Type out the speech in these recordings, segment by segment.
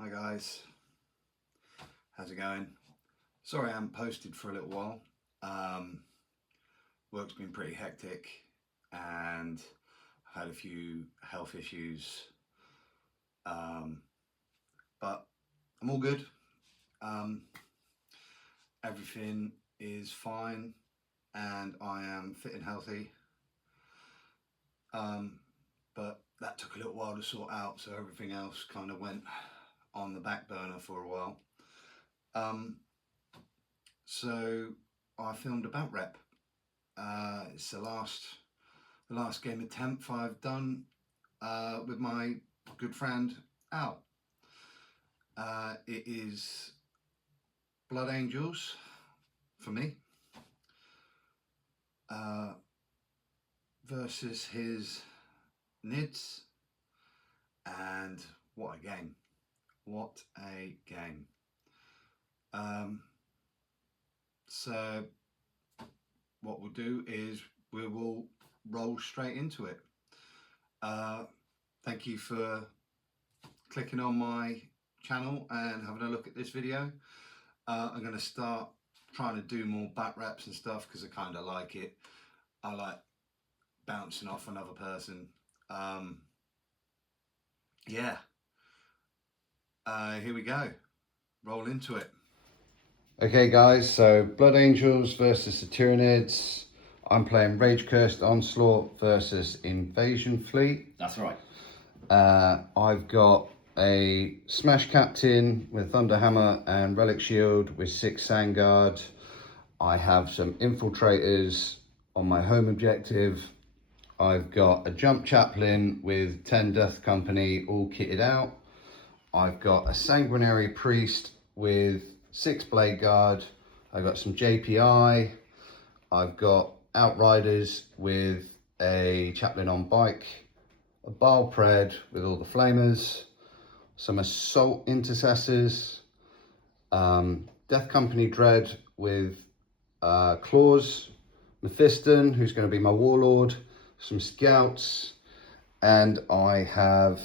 Hi guys, how's it going? Sorry I haven't posted for a little while. Work's been pretty hectic and I've had a few health issues, but I'm all good. Everything is fine and I am fit and healthy, but that took a little while to sort out, so everything else kind of went on the back burner for a while. So I filmed a bout rep. It's the last game of temp I've done with my good friend Al. It is Blood Angels for me versus his Nids, and what a game! What a game! So what we'll do is we will roll straight into it. Thank you for clicking on my channel and having a look at this video. I'm going to start trying to do more back reps and stuff because I kind of like it. I like bouncing off another person. Yeah. Here we go. Roll into it. Okay guys, so Blood Angels versus the Tyranids. I'm playing Rage Cursed Onslaught versus Invasion Fleet. That's right. I've got a Smash Captain with Thunderhammer and Relic Shield with 6 Sandguard. I have some Infiltrators on my home objective. I've got a Jump Chaplain with 10 Death Company all kitted out. I've got a Sanguinary Priest with 6 Blade Guard. I've got some JPI. I've got Outriders with a Chaplain on bike, a Baal Pred with all the Flamers, some Assault Intercessors, Death Company Dread with Claws, Mephiston, who's going to be my Warlord, some Scouts, and I have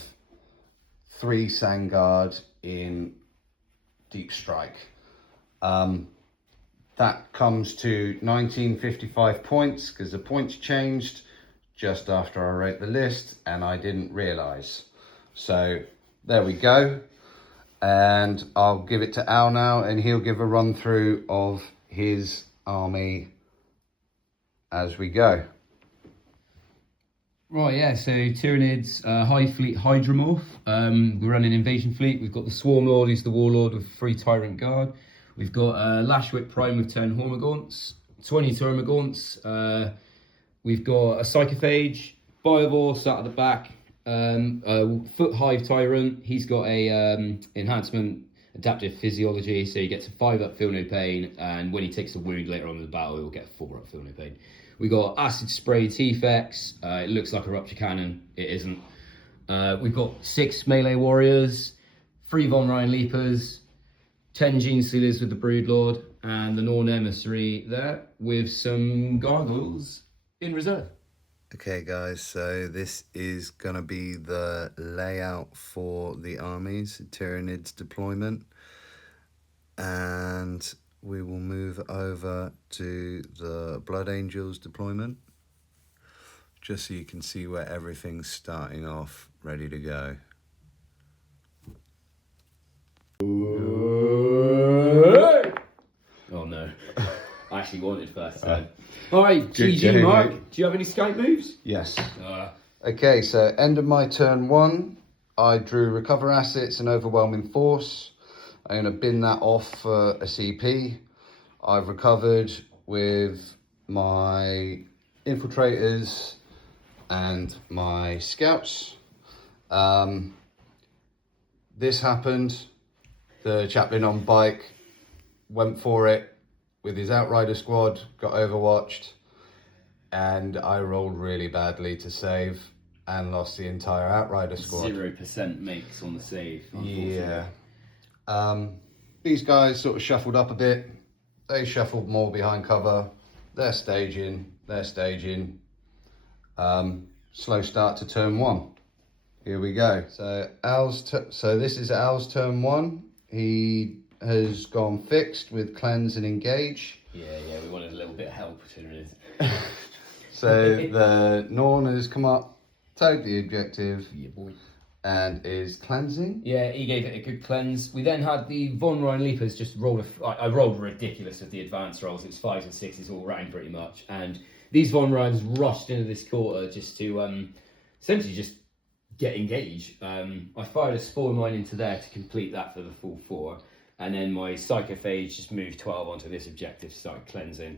3 Sandguard in Deep Strike. That comes to 1955 points because the points changed just after I wrote the list and I didn't realise. So there we go. And I'll give it to Al now and he'll give a run through of his army as we go. Right, yeah, so Tyranids, High Fleet Hydromorph. We're running Invasion Fleet. We've got the Swarm Lord, who's the Warlord with 3 Tyrant Guard. We've got Lashwick Prime with 10 Hormagaunts, 20 Termagaunts. We've got a Psychophage, Biovore sat at the back, a Foot Hive Tyrant. He's got a enhancement, adaptive physiology, so he gets a 5-up feel no pain, and when he takes a wound later on in the battle, he'll get a 4-up feel no pain. We got Acid Spray T-Fex. It looks like a Rupture Cannon. It isn't. We've got 6 Melee Warriors, 3 Von Ryan Leapers, 10 Gene Stealers with the Broodlord, and the Norn Emissary there with some Gargoyles in reserve. Okay guys, so this is going to be the layout for the armies, Tyranids deployment, and we will move over to the Blood Angels deployment, just so you can see where everything's starting off, ready to go. Oh no, I actually wanted first time. Alright, GG Mark, do you have any scout moves? Yes. Okay, so end of my turn 1, I drew Recover Assets and Overwhelming Force. I'm going to bin that off for a CP. I've recovered with my Infiltrators and my Scouts. This happened. The Chaplain on bike went for it with his Outrider squad, got overwatched, and I rolled really badly to save and lost the entire Outrider squad. 0% makes on the save, Yeah. These guys sort of shuffled up a bit. They shuffled more behind cover. They're staging. Slow start to turn 1. Here we go. So so this is Al's turn 1. He has gone fixed with cleanse and engage. Yeah, we wanted a little bit of help, Tyranids. So the Norn has come up, tagged the objective, Yeah, boy. and is cleansing. Yeah, he gave it a good cleanse. We then had the Von Ryan Leapers just rolled I rolled ridiculous of the advanced rolls. It was 5s and 6s all round pretty much. And these Von Ryans rushed into this quarter just to essentially just get engaged. I fired a spore mine into there to complete that for the full 4. And then my Psychophage just moved 12 onto this objective, started cleansing.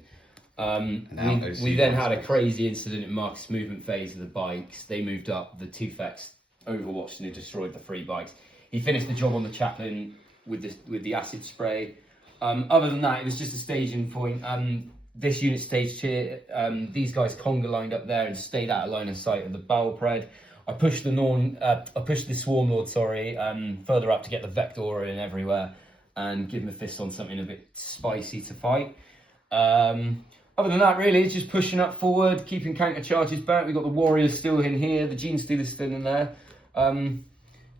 We then had a crazy incident in Mark's movement phase of the bikes. They moved up, the Tufex overwatched and he destroyed the 3 bikes. He finished the job on the chaplain with the acid spray. Other than that, it was just a staging point. This unit staged here. These guys conga lined up there and stayed out of line of sight of the barrel pred. I pushed the Swarm Lord, further up to get the Vector in everywhere and give him a fist on something a bit spicy to fight. Other than that, really, it's just pushing up forward, keeping counter charges back. We've got the Warriors still in here, the Gene Stealer's still in there.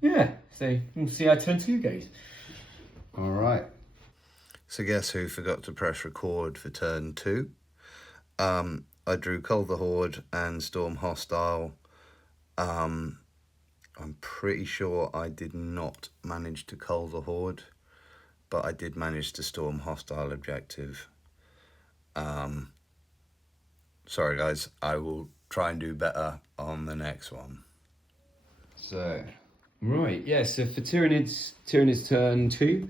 Yeah, so we'll see how turn 2 goes. All right. So guess who forgot to press record for turn 2? I drew Cull the Horde and Storm Hostile. I'm pretty sure I did not manage to Cull the Horde, but I did manage to Storm Hostile objective. Sorry guys, I will try and do better on the next one. So, right, yeah, so for Tyranids turn 2,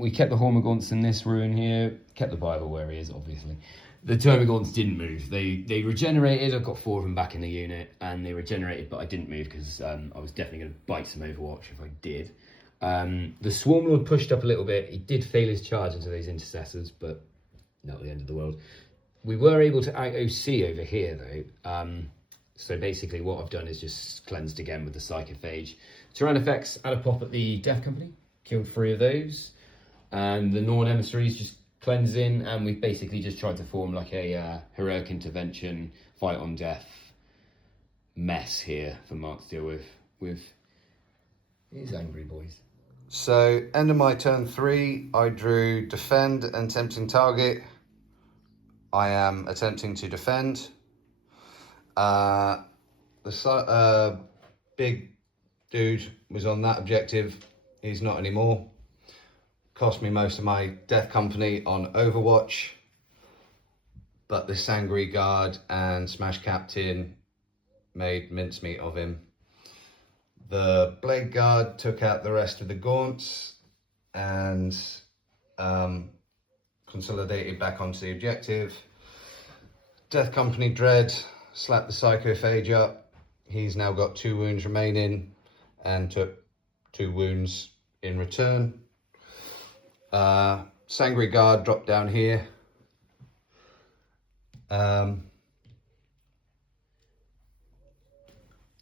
we kept the Hormagaunts in this ruin here, kept the Bible where he is, obviously. The Termagants didn't move. They regenerated. I've got 4 of them back in the unit, and they regenerated, but I didn't move because I was definitely going to bite some Overwatch if I did. The Swarm Lord pushed up a little bit. He did fail his charge into those intercessors, but not the end of the world. We were able to out OC over here, though. So basically what I've done is just cleansed again with the Psychophage. Tyrannifex had a pop at the Death Company, killed 3 of those. And the Norn Emissaries just cleansing, and we've basically just tried to form like a heroic intervention, fight on death mess here for Mark to deal with his angry boys. So, end of my turn 3, I drew defend and tempting target. I am attempting to defend. The big dude was on that objective. He's not anymore. Cost me most of my Death Company on Overwatch. But the Sangry Guard and Smash Captain made mincemeat of him. The Blade Guard took out the rest of the Gaunts and consolidated back onto the objective. Death Company Dread slapped the Psychophage up. He's now got 2 wounds remaining and took 2 wounds in return. Sangry Guard dropped down here.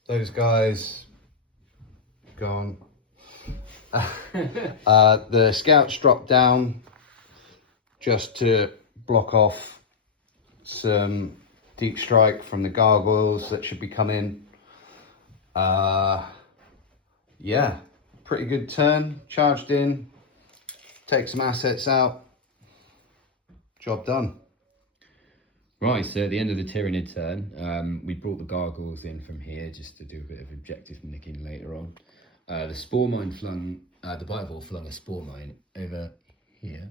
Those guys gone. The scouts dropped down just to block off some deep strike from the gargoyles that should be coming. Yeah, pretty good turn. Charged in, take some assets out. Job done. Right, so at the end of the Tyranid turn, we brought the gargoyles in from here just to do a bit of objective nicking later on. The spore mine flung, the Bible flung a spore mine over here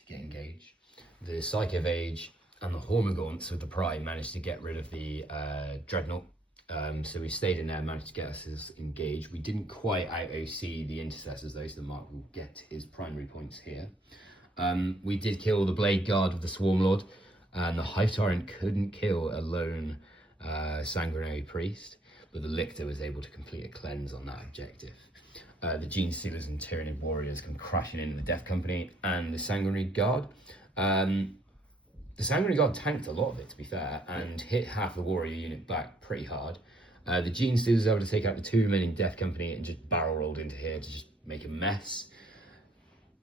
to get engaged. The Psychophage and the Hormagaunts with the Prime managed to get rid of the Dreadnought. So we stayed in there, managed to get us engaged. We didn't quite out OC the intercessors though, so Mark will get his primary points here. We did kill the Blade Guard of the Swarm Lord, and the Hive Tyrant couldn't kill a lone sanguinary priest, but the Lictor was able to complete a cleanse on that objective. The Gene Stealers and Tyranid Warriors come crashing into the Death Company and the Sanguinary Guard. The Sanguinary Guard tanked a lot of it, to be fair, and hit half the Warrior unit back pretty hard. The Gene Stealers were able to take out the 2 remaining Death Company and just barrel rolled into here to just make a mess.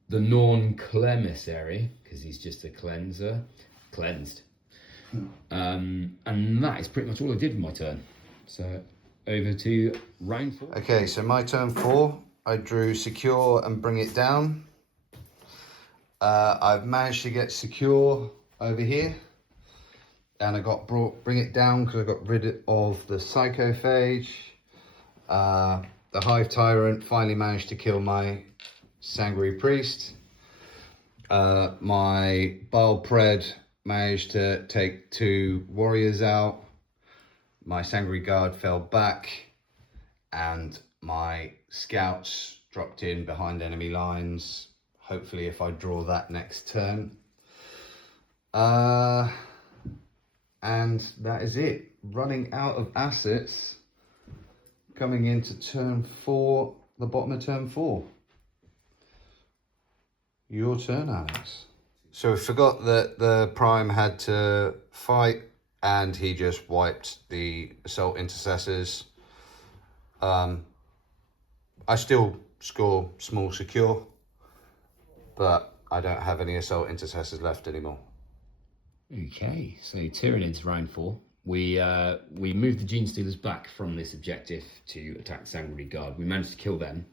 The Norn Clemissary, because he's just a cleanser, cleansed. And that is pretty much all I did with my turn. So over to round 4. Okay, so my turn 4, I drew secure and bring it down. I've managed to get secure over here, and I got bring it down because I got rid of the psychophage. The Hive Tyrant finally managed to kill my Sanguinary Priest. My Bile Pred managed to take 2 warriors out. My Sanguinary Guard fell back, and my scouts dropped in behind enemy lines. Hopefully if I draw that next turn. And that is it. Running out of assets coming into turn 4, the bottom of turn 4. Your turn, Alex. So we forgot that the Prime had to fight, and he just wiped the Assault Intercessors. I still score small secure, but I don't have any Assault Intercessors left anymore. Okay, so Tyranids round 4. We moved the Gene Stealers back from this objective to attack Sanguinary Guard. We managed to kill them,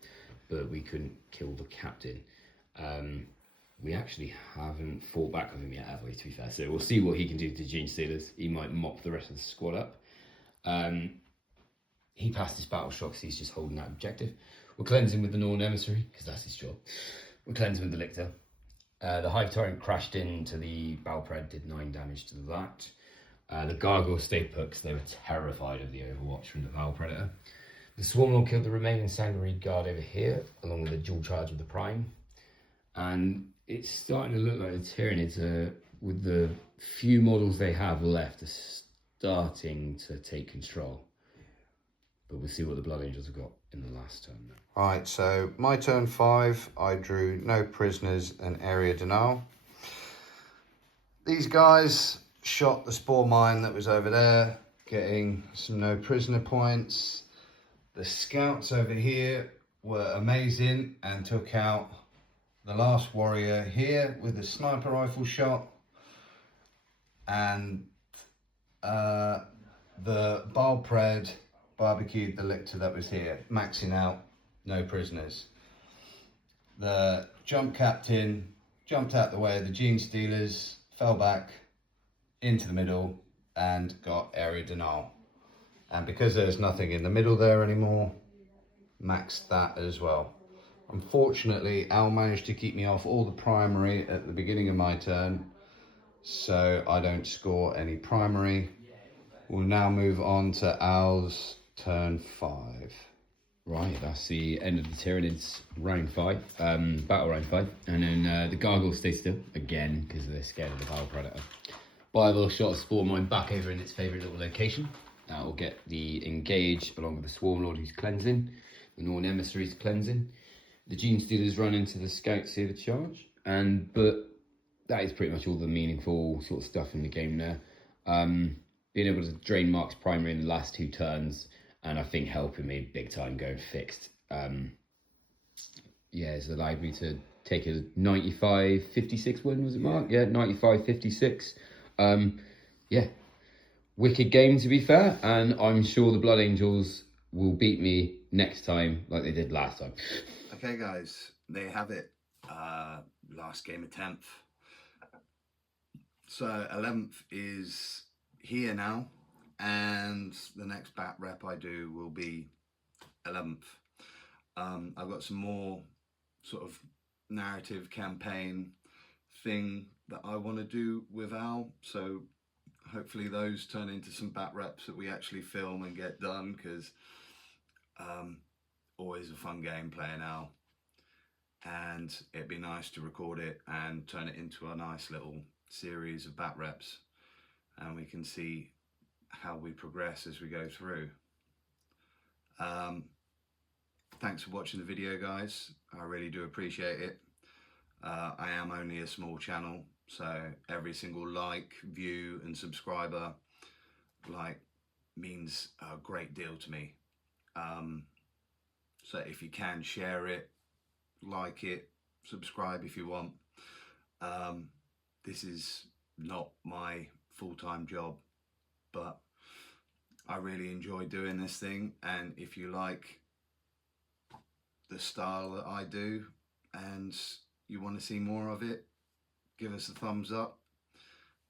but we couldn't kill the captain. We actually haven't fought back with him yet, have we, to be fair? So we'll see what he can do to Gene Stealers. He might mop the rest of the squad up. He passed his battle shock, so he's just holding that objective. We'll cleanse him with the Norn Emissary, because that's his job. We'll cleanse him with the Lictor. The Hive Tyrant crashed into the Bile Pred, did 9 damage to that. The Gargoyles stayed put because they were terrified of the Overwatch from the Vile Predator. The Swarmlord killed the remaining Sanguinary Guard over here, along with the dual charge of the Prime. And it's starting to look like the Tyranids, with the few models they have left, are starting to take control. But we'll see what the Blood Angels have got in the last turn now. Right, so my turn 5, I drew no prisoners and area denial. These guys shot the spore mine that was over there, getting some no prisoner points. The scouts over here were amazing and took out the last warrior here with a sniper rifle shot. And the Bile Pred barbecued the Lictor that was here, maxing out no prisoners. The jump captain jumped out the way of the Gene Stealers, fell back into the middle and got area denial. And because there's nothing in the middle there anymore, maxed that as well. Unfortunately, Al managed to keep me off all the primary at the beginning of my turn, so I don't score any primary. We'll now move on to Al's turn 5. Right, that's the end of the Tyranids round 5, battle round 5. And then the Gargoyles stay still, again, because they're scared of the Vile Predator. Bible shot a Spore Mine back over in its favourite little location. That will get the Engage along with the Swarmlord who's cleansing, the Norn Emissary's cleansing. The Gene Stealers run into the Scouts here to charge. But that is pretty much all the meaningful sort of stuff in the game there. Being able to drain Mark's primary in the last 2 turns, and I think helping me big time going fixed. Yeah, it's allowed me to take a 95-56 win, was it, Mark? Yeah, 95-56. Yeah, wicked game to be fair, and I'm sure the Blood Angels will beat me next time like they did last time. Okay guys, there you have it. Last game of 10th. So 11th is here now, and the next bat rep I do will be 11th. I've got some more sort of narrative campaign thing that I want to do with Al, so hopefully those turn into some bat reps that we actually film and get done, because always a fun game playing Al, and it'd be nice to record it and turn it into a nice little series of bat reps, and we can see how we progress as we go through. Thanks for watching the video, guys. I really do appreciate it. I am only a small channel, so every single like, view and subscriber means a great deal to me. So if you can, share it, like it, subscribe if you want. This is not my full-time job, but I really enjoy doing this thing, and if you like the style that I do and you want to see more of it, give us a thumbs up,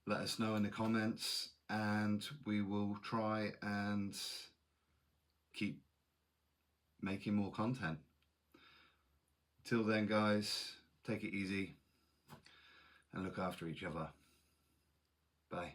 let us know in the comments, and we will try and keep making more content. Till then, guys, take it easy and look after each other. Bye.